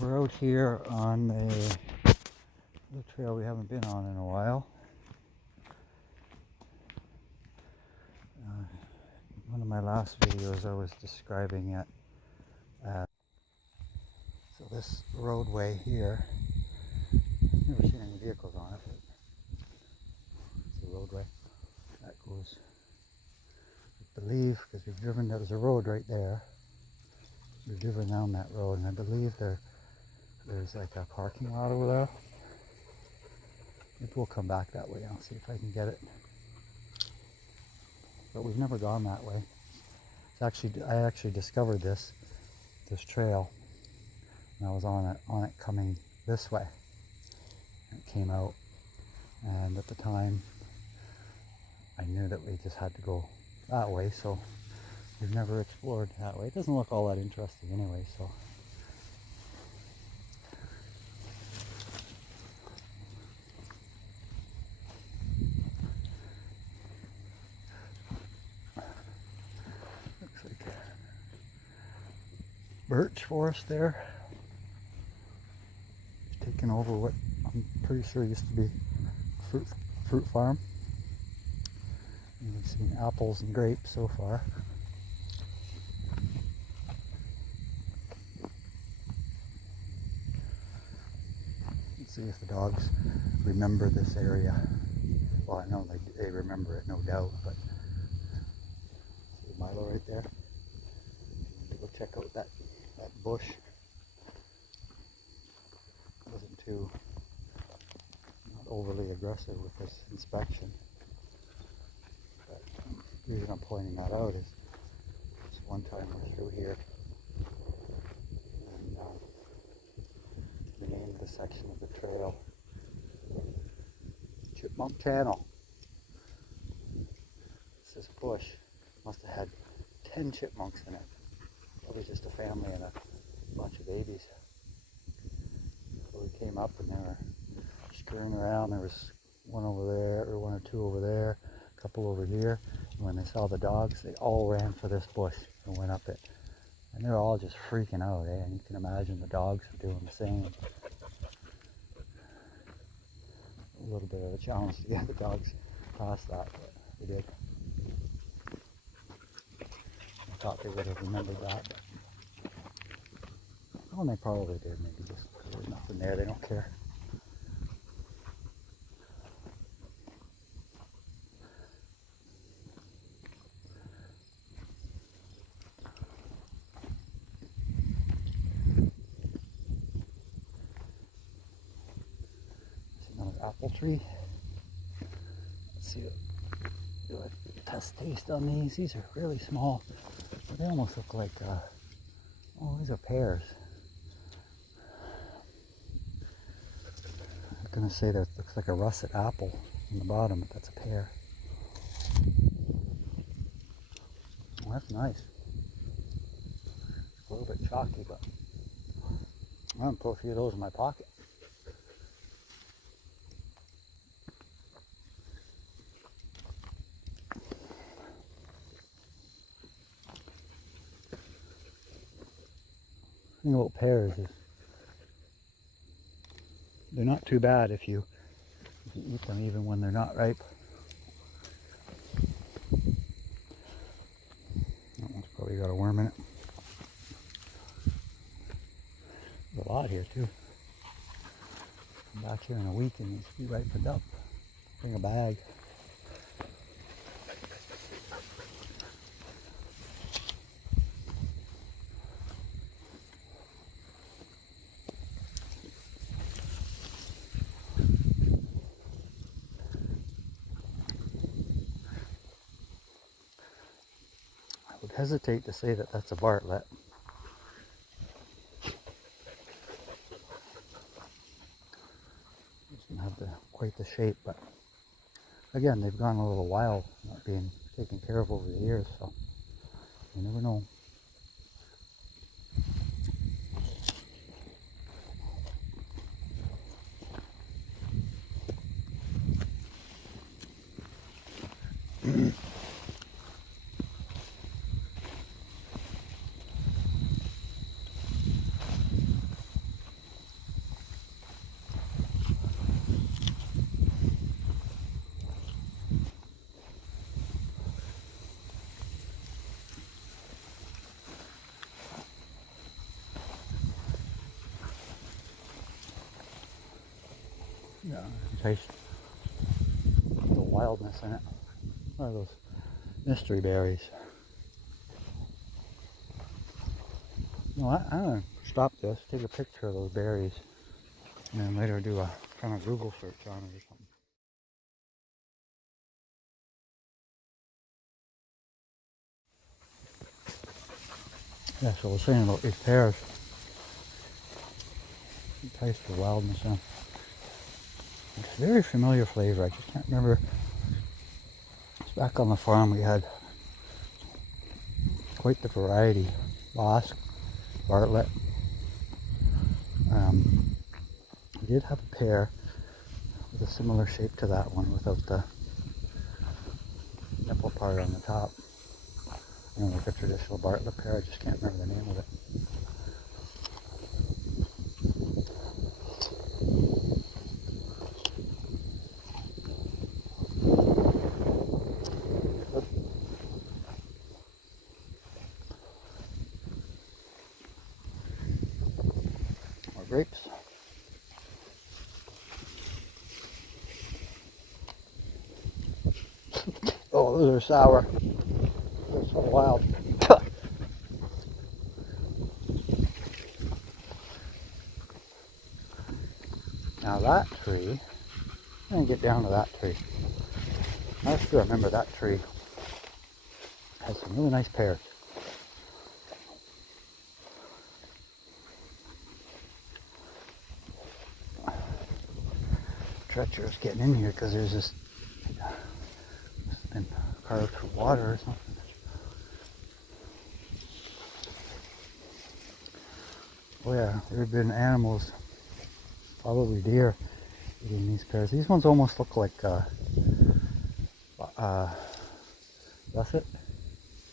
We're out here on the trail we haven't been on in a while. One of my last videos I was describing it as, so this roadway here, I've never seen any vehicles on it, but it's a roadway that goes, I believe, because we've driven, there's a road right there, we've driven down that road, and I believe there's like a parking lot over there. Maybe we'll come back that way. I'll see if I can get it. But we've never gone that way. I actually discovered this trail when I was on it coming this way. It came out, and at the time I knew that we just had to go that way, so we've never explored that way. It doesn't look all that interesting anyway, so. Looks like birch forest there. Taking over what I'm pretty sure used to be fruit farm. And we've seen apples and grapes so far. Let's see if the dogs remember this area. Well, I know they remember it, no doubt, but see Milo right there. Go check out that bush. Wasn't too not overly aggressive with this inspection. But the reason I'm pointing that out is one time we're through here, and the name of the section of the trail, Chipmunk Channel. This bush must have had 10 chipmunks in it. Probably just a family and a bunch of babies. So we came up and they were screwing around. There was one over there, or one or two over there, a couple over here. And when they saw the dogs, they all ran for this bush and went up it. And they were all just freaking out, eh? And you can imagine the dogs were doing the same. A little bit of a challenge to get the dogs past that, but we did. I thought they would have remembered that, but well, they probably did. Maybe just there's nothing there, they don't care. There's another apple tree. Let's see do a test taste on these. These are really small. They almost look like oh, these are pears. I was gonna say that looks like a russet apple on the bottom, but that's a pear. Well, that's nice. It's a little bit chalky, but I'm gonna put a few of those in my pocket. The thing about pears is they're not too bad if you eat them even when they're not ripe. That one's probably got a worm in it. There's a lot here too. Come back here in a week and these will be ripened up. Bring a bag. I would hesitate to say that that's a Bartlett. Doesn't have quite the shape, but again, they've gone a little wild, not being taken care of over the years, so you never know. Yeah, taste the wildness in it. One of those mystery berries. No, I'm gonna stop this, take a picture of those berries, and then later do a kind of Google search on it or something. Yeah, so we're saying about these pears. You taste the wildness in them. It's a very familiar flavor. I just can't remember. It's back on the farm we had quite the variety. Bosque, Bartlett. We did have a pear with a similar shape to that one without the nipple part on the top. You know, like a traditional Bartlett pear. I just can't remember the name of it. More grapes. Oh, those are sour. They're so wild. Now that tree, I'm going to get down to that tree. I still remember that tree has some really nice pears. Treacherous getting in here because there's this, it's been carved for water or something. Oh yeah, there have been animals, probably deer, eating these pears. These ones almost look like russet.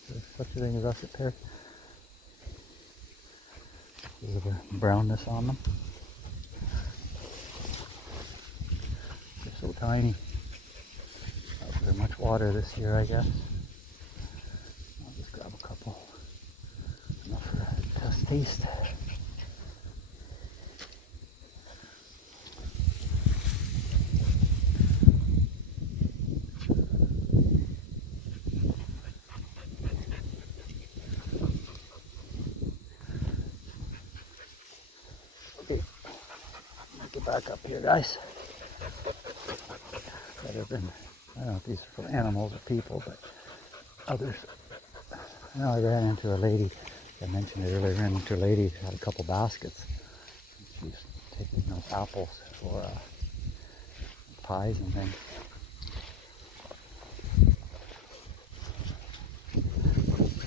There's such a thing as russet pears. There's a brownness on them. They're so tiny. Not very much water this year, I guess. I'll just grab a couple. Enough for a test taste. Okay, get back up here, guys. Better than, I don't know if these are for animals or people, but others. I know I ran into a lady, I mentioned it earlier, I ran into a lady who had a couple baskets. She's taking those apples for pies and things.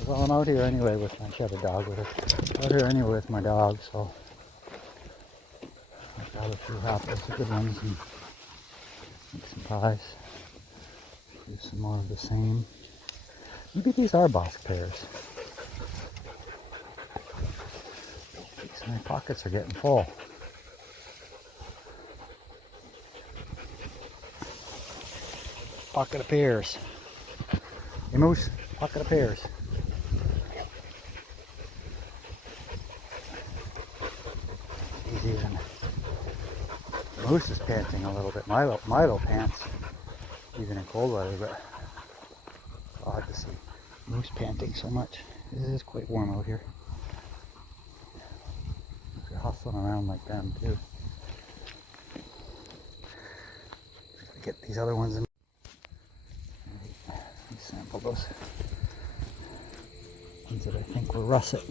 Well, I'm out here anyway with my, she had a dog with her. Out here anyway with my dog, so I got a few apples, the good ones, and make some pies. Do some more of the same. Maybe these are Bosque pears. My pockets are getting full. Pocket of pears. Hey Moose, pocket of pears. He's even, Moose is panting a little bit. Milo pants, even in cold weather, but it's odd to see Moose panting so much. It is quite warm out here. If you're hustling around like them too. Gotta get these other ones in. Sample those ones that I think were russet.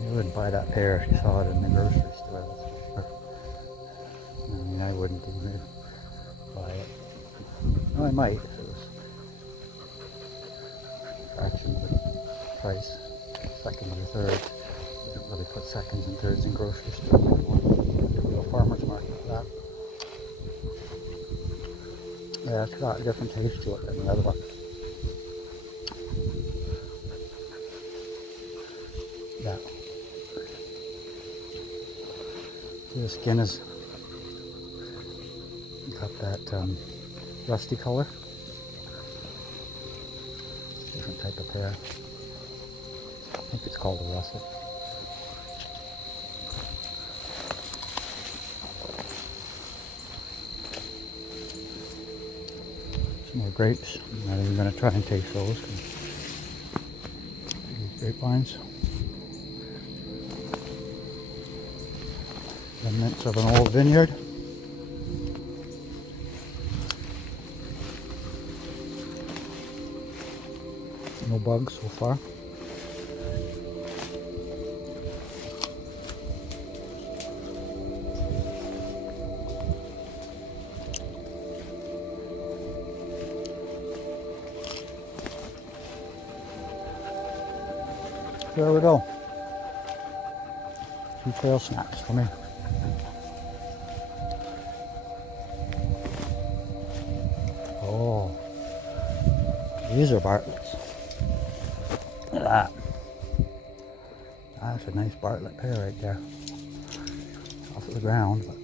You wouldn't buy that pear if you saw it in the grocery store. I mean, I wouldn't even buy it. Oh, I might if it was fractions of price, seconds or thirds. You don't really put seconds and thirds in grocery stores anymore. You go to a farmer's market for that. Yeah, it's got a different taste to it than the other one. Yeah. See, the skin has got that rusty color. Different type of pear. I think it's called a russet. grapes. I'm not even going to try and taste those. These grapevines. Remnants of an old vineyard. No bugs so far. There we go. 2 trail snacks for me. Oh, these are Bartlett's. Look at that. That's a nice Bartlett pear right there. Off of the ground, but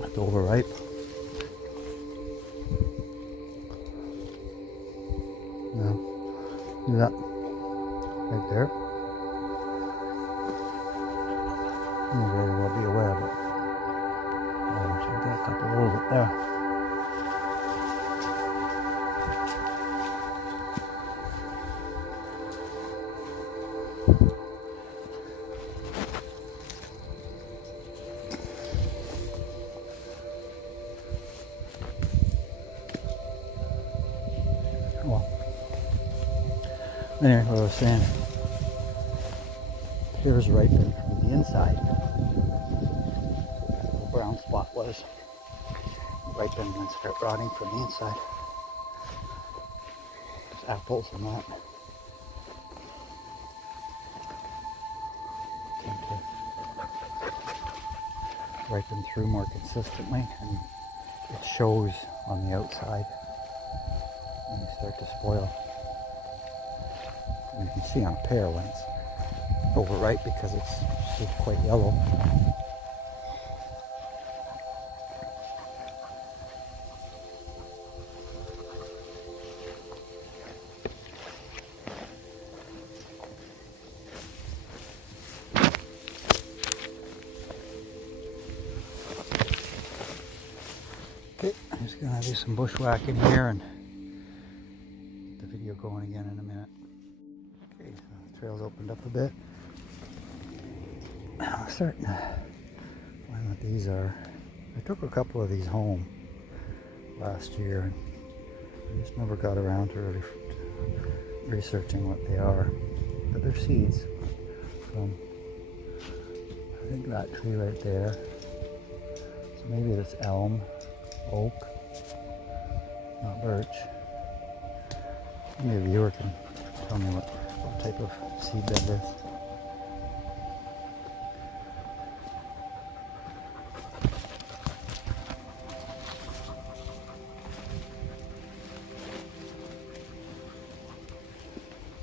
that's overripe. Yeah, do that right there. May very well be aware of it. Oh, should get a couple of those up there. Well, anyway, what I was saying, here's ripened from the inside. That little brown spot was ripened and start rotting from the inside. There's apples and that. Tend to ripen through more consistently, and it shows on the outside when they start to spoil. And you can see on a pear when it's overripe because it's still quite yellow. Okay, I'm just gonna do some bushwhacking here and get the video going again in a minute. Okay, so the trail's opened up a bit. I'm starting to find what these are. I took a couple of these home last year and I just never got around to really researching what they are. But they're seeds from, I think, that tree right there. So maybe it's elm, oak, not birch. Maybe a viewer can tell me what type of seed that is.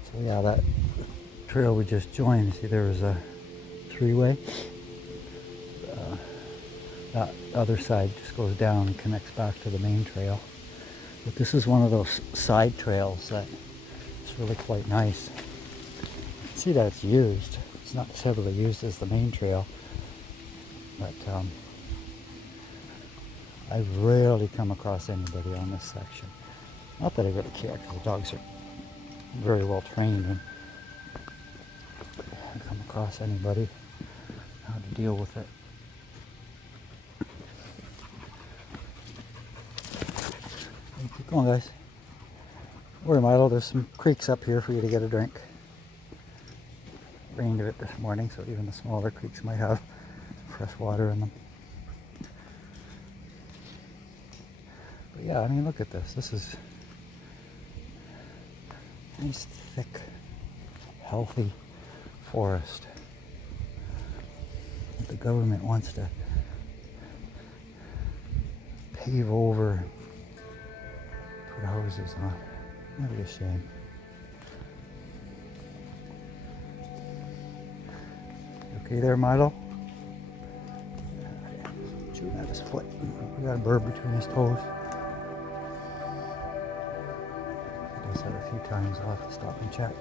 So yeah, that trail we just joined, see there was a 3-way. That other side just goes down and connects back to the main trail. But this is one of those side trails that is really quite nice. You can see that it's used. It's not heavily used as the main trail, but I rarely come across anybody on this section. Not that I really care, because the dogs are very well trained and I come across anybody, how to deal with it. Keep going, guys. Don't worry, Milo, there's some creeks up here for you to get a drink. Rained a bit this morning, so even the smaller creeks might have fresh water in them. But yeah, I mean, look at this. This is nice, thick, healthy forest that the government wants to pave over, put houses on. That'd be a shame. You okay there, Milo? Chewing at his foot. We got a bird between his toes. He does that a few times. I'll have to stop and check.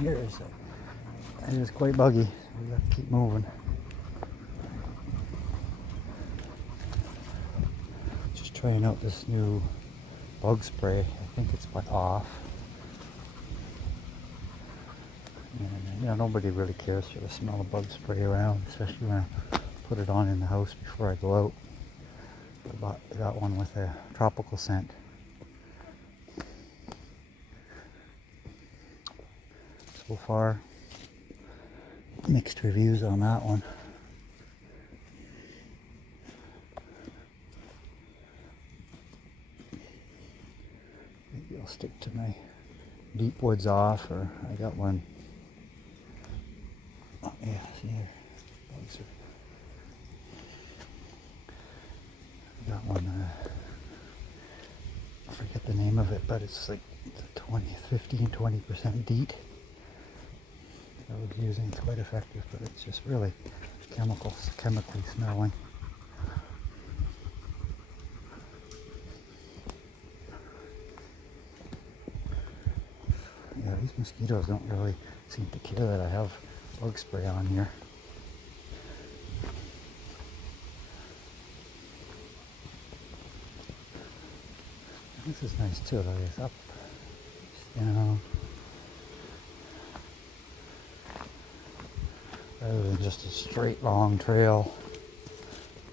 here is quite buggy. We got to keep moving. Just trying out this new bug spray. I think it's by Off. And, you know, nobody really cares for the smell of bug spray around, especially when I put it on in the house before I go out. I got one with a tropical scent. So far, mixed reviews on that one. Maybe I'll stick to my deep woods Off, or I got one. Oh yeah, see here. Bugs are, I got one, I forget the name of it, but it's like 15-20% DEET. I was using. It's quite effective, but it's just really chemically smelling. Yeah, these mosquitoes don't really seem to care that I have bug spray on here. This is nice too, though. It's up, you know, rather than just a straight long trail.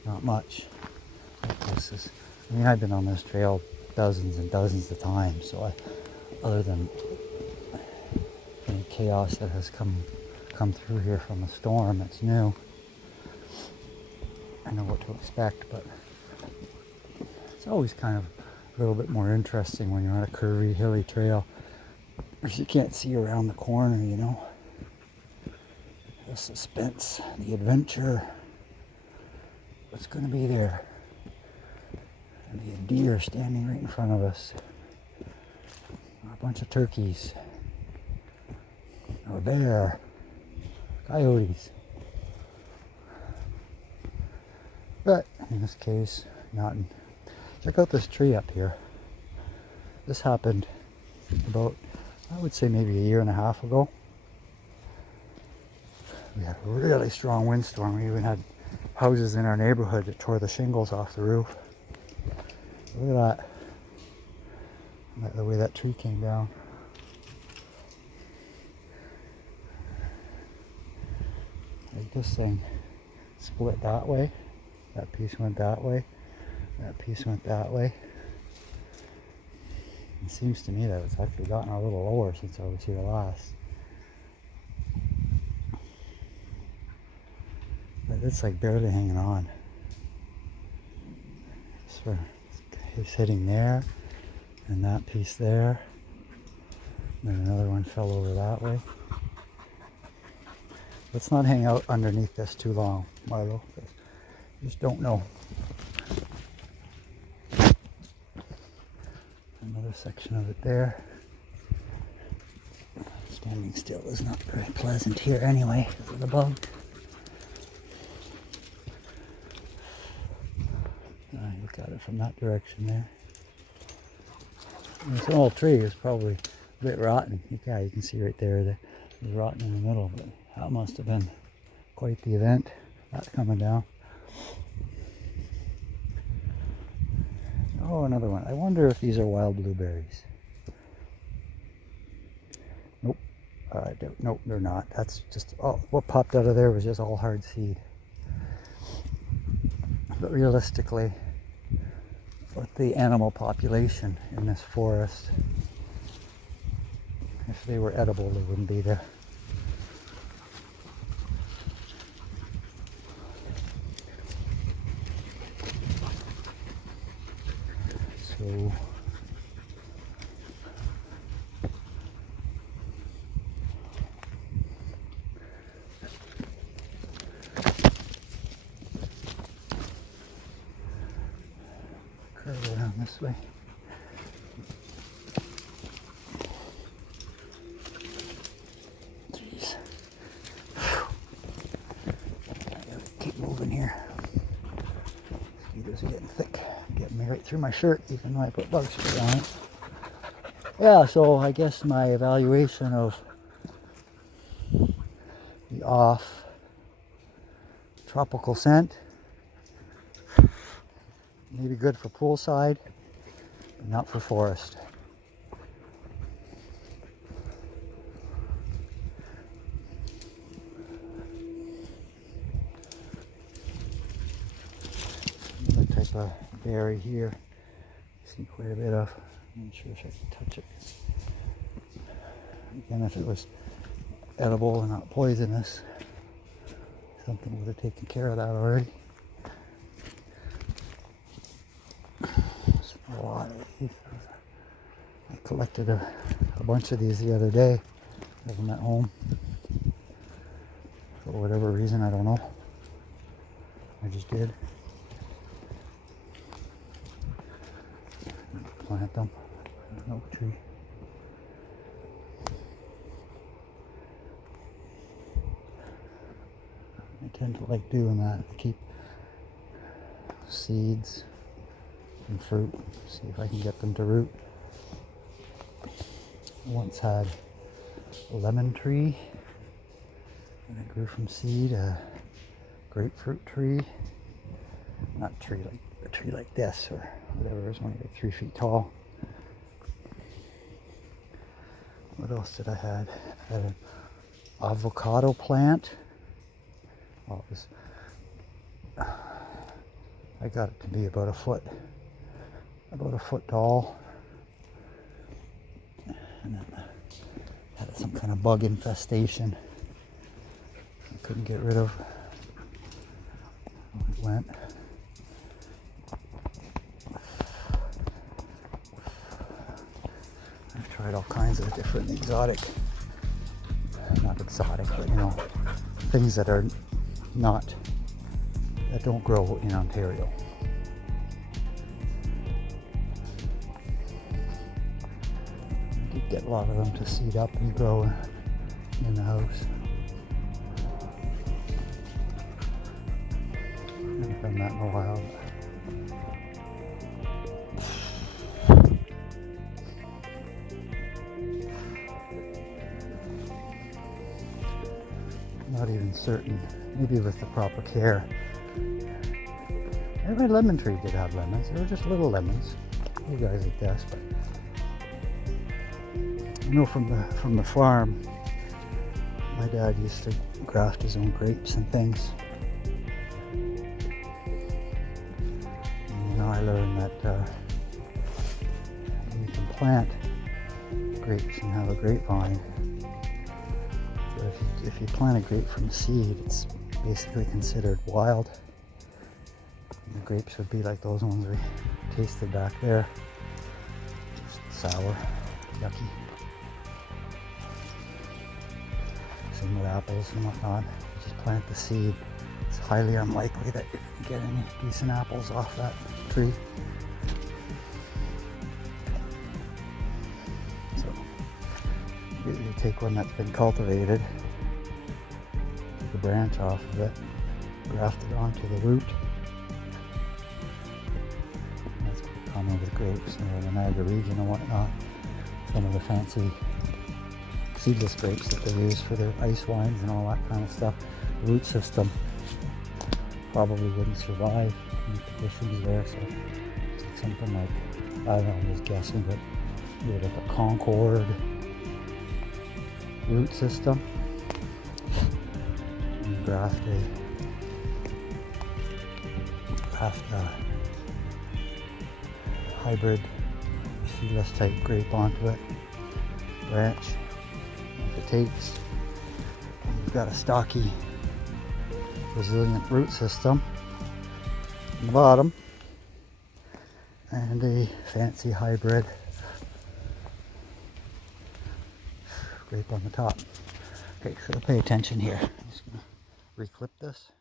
Not much. I mean, I've been on this trail dozens and dozens of times, so other than any chaos that has come through here from a storm that's new, I know what to expect, but it's always kind of a little bit more interesting when you're on a curvy, hilly trail, because you can't see around the corner, you know. The suspense, the adventure, what's going to be there. And a deer standing right in front of us, or a bunch of turkeys, or a bear, coyotes. But in this case, nothing. Check out this tree up here. This happened about, I would say, maybe a year and a half ago. We had a really strong windstorm. We even had houses in our neighborhood that tore the shingles off the roof. Look at that. The way that tree came down. Like this thing split that way. That piece went that way. That piece went that way. It seems to me that it's actually gotten a little lower since I was here last. But it's like barely hanging on. So it's hitting there, and that piece there. And then another one fell over that way. Let's not hang out underneath this too long, Milo. You just don't know. Another section of it there. Standing still is not very pleasant here anyway for the bug. Look at it from that direction there. It's an old tree. It's probably a bit rotten. Yeah, you can see right there that it was rotten in the middle, but that must have been quite the event. That's coming down. Oh, another one. I wonder if these are wild blueberries. Nope. Nope, they're not. That's just, oh, what popped out of there was just all hard seed. But realistically, with the animal population in this forest, if they were edible, they wouldn't be there. So curve around this way. Jeez. I gotta keep moving here. Mosquitoes are getting thick. Getting me right through my shirt, even though I put bug spray on it. Yeah, so I guess my evaluation of off. Tropical scent. Maybe good for poolside, but not for forest. Another type of berry here. See quite a bit of. I'm not sure if I can touch it. Again, if it was edible and not poisonous, something would have taken care of that already. There's a lot of these. I collected a bunch of these the other day. I have them at home. For whatever reason, I don't know. I just did. Plant them. An oak tree. I tend to like doing that. I keep seeds and fruit. See if I can get them to root. I once had a lemon tree, and it grew from seed. A grapefruit tree. Not a tree like this or whatever. It was only like 3 feet tall. What else did I have? I had an avocado plant. Well, it was, I got it to be about a foot tall. And then had some kind of bug infestation I couldn't get rid of. It went. I've tried all kinds of different exotic, not exotic, but you know, things that are not, that don't grow in Ontario. You did get a lot of them to seed up and grow in the house. I haven't done that in a while. Not even certain. Maybe with the proper care. Every lemon tree did have lemons. They were just little lemons. You guys like this, but I know from the farm, my dad used to graft his own grapes and things. And, you know, I learned that you can plant grapes and have a grapevine. If you plant a grape from seed, it's basically considered wild. And the grapes would be like those ones we tasted back there. Just sour, yucky. Same with apples and whatnot. Just plant the seed. It's highly unlikely that you can get any decent apples off that tree. So you take one that's been cultivated, the branch off of it, graft it onto the root. And that's pretty common with grapes in the Niagara region and whatnot. Some of the fancy seedless grapes that they use for their ice wines and all that kind of stuff. The root system probably wouldn't survive in the conditions there, so it's something like, I don't know, I'm just guessing, but maybe like a Concord root system. Graft a hybrid seedless type grape onto it, branch. If it takes, you've got a stocky, resilient root system on the bottom and a fancy hybrid grape on the top. Okay, so pay attention here. I'm just gonna reclip this.